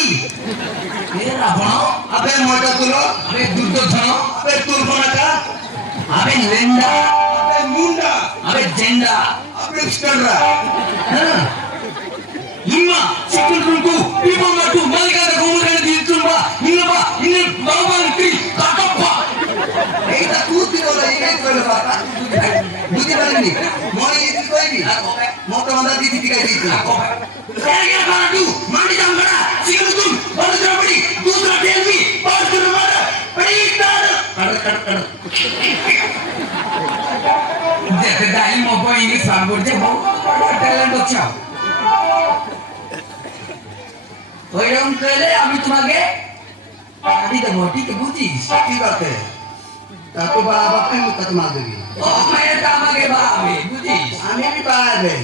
ए रावण अबे मोटा तुलो अबे दुर्योधन अबे तुलफनाका अबे लेंडा अबे मुंडा अबे जेंडा अबे स्टडरा इम्मा चिकन रुंकु पीपल मटू मलकादा गोमुगन दिलुंबा इन्नबा इन्न बाबांत्री काकप्पा एटा ಕೂತಿರೋಲ್ಲ ಏನಾಯ್ತು ಬಾಪ ಬುದ್ಧಿ ಬರಲಿ ಮೋನಿ ಇದು ಕೊಯ್ಲಿ ಮೋಟ ಮಂದ ದಿದಿ ಕೈತಿ ಹೇಗೆ ಬಾಡು ಮಾಡಿದಂಗಡ ಸಿಗುದು ಬರುದ್ರ ಬಡಿ ದೂಸರ ಟೇಲ್ವಿ ಬಾರ್ತರ ಮಾಡ ಪಡಿತಾರ ಕಡ দেখে দাই মবো ইংলিশ সাবজেক্টে বহুত ট্যালেন্ট আছে ওইরকম করলে আমি তোমাকে পার্টি দেবো ঠিক বুঝিস ঠিক আছে তাতো বাবাকে মুখত মারবি ও মায়ের আমাকে বাবা বুঝিস আমি भी পারবে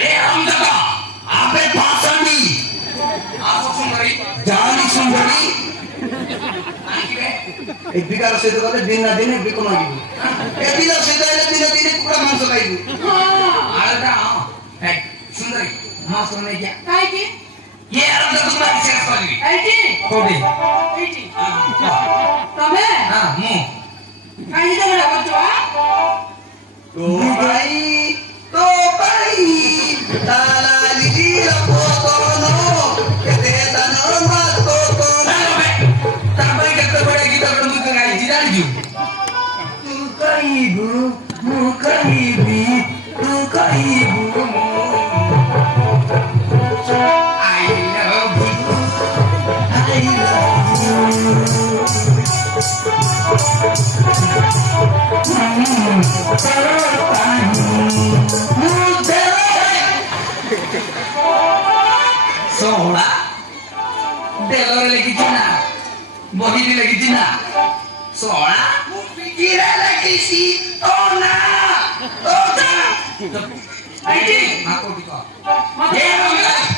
এ আমদাদা আপে পাসানি আসো সুন্দরী জানি সুন্দরী আইবে এই বিকার সহিত গলে দিন না দিনে বিকো মাগিব এই বিকার সহিত গলে দিন না দিনে কুকুড়া মাংস খাইব আলাদা এই সুন্দরী মাছ শুনে যা কাইটি ये आराम से तुम्हारी शेयर कर ली এইটি कोडी এইটি তবে हां मु কাইটি দেবে না করছো তো ভাই তালা লিলি রপতনো কেতে তানো মাতো তোনো তারপরে কত বড় গীত বন্ধু গাই জিরান জু তু কাইবু মু কাইবি তু কাইবু I love you I love सोहला देलोरे लेकिছি না বহিরে लेकिছি না সোহলা মুপিকিরে लेकिছি তো না তো না এইটি মাকো দিকো মাথা